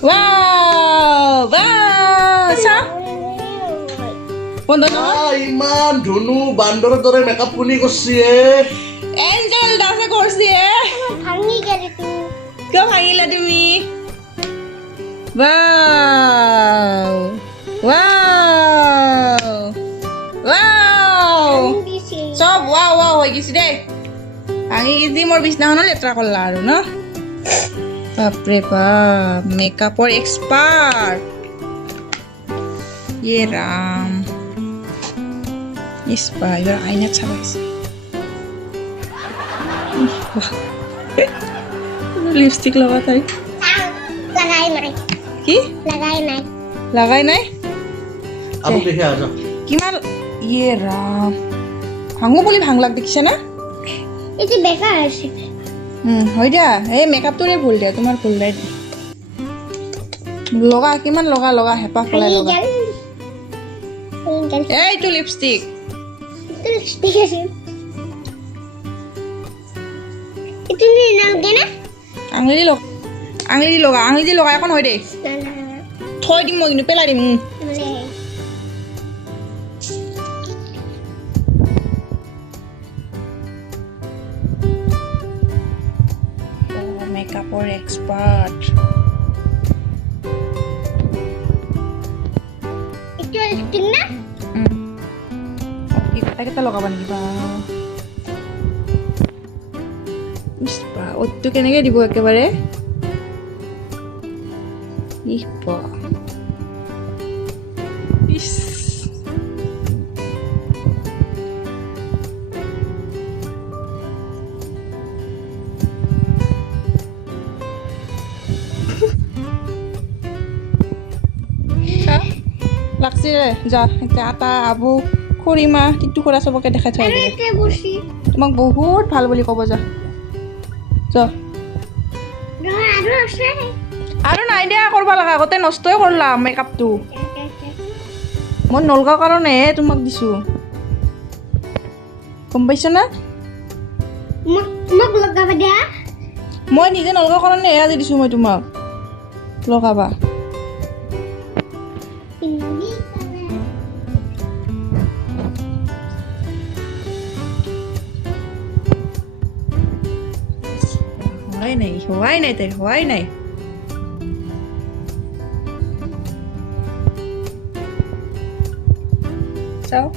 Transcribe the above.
Wow! Wow! Sa? Pondo na? ইমান ধুনু বান্দৰৰ দৰে মেকআপ কোনে কৰিছে Angel দাসে করছি ভাঙি গেলে তুই কে ভাঙিলা তুমি Wow! Wow! Wow! দিছি সব wow wow হয়ে গেছি দে ভাঙি গেছি মোর বিছনাখনো লেত্রা করলা আৰু ন বাপরে বাপ মেকআপর এক্সপার্ট ये राम इस बार इधर आईना छापाइছে লিপস্টিক লগা তাই লাগাই নাই কি লাগাই নাই আপু দেখে আছো কিমান ইয়ে রাম ভাঙো বলি ভাঙলাক দেখিছে না এটি বেকার আছে হয় দিয়া এই মেকআপটোৰে ভুল দিয়া তোমাৰ ভুল নাই লগা কিমান লগা লগা হেপা ফলাই লগা এইটো লিপস্টিক ঠিক আছে এটি নালগে না আঙুলি লগা এখন হয় দেই থৈ দিম মই কিন্তু পেলাই দিম মেকআপৰ এক্সপার্ট এটি লিপস্টিক না কেইটা লগাবা নেকি বা ইছ বা অতটো কেনেকৈ দিব একেবাৰে ইহ বা ইছ লাগছে যা এতিয়া আটা আবু খুৰীমা টিটু খুৰা চবকে দেখাই থৈ আরে আহিবি এতে বসি তোমাক বহুত ভাল বুলি ক'ব যা যা আরো আছে আৰু নাই দিয়া কৰিব লগা আগতে নষ্টই কৰলাম মেকআপটো মই নলগাওঁ কাৰণেহে তোমাক দিছোঁ গম পাইছ না মোক লগাব দিয়া মই নিজে নলগাওঁ কাৰণেহে আজি দিছোঁ মই তোমাক লগাবা হোৱাই নাই তাইৰ হোৱাই নাই চাওঁ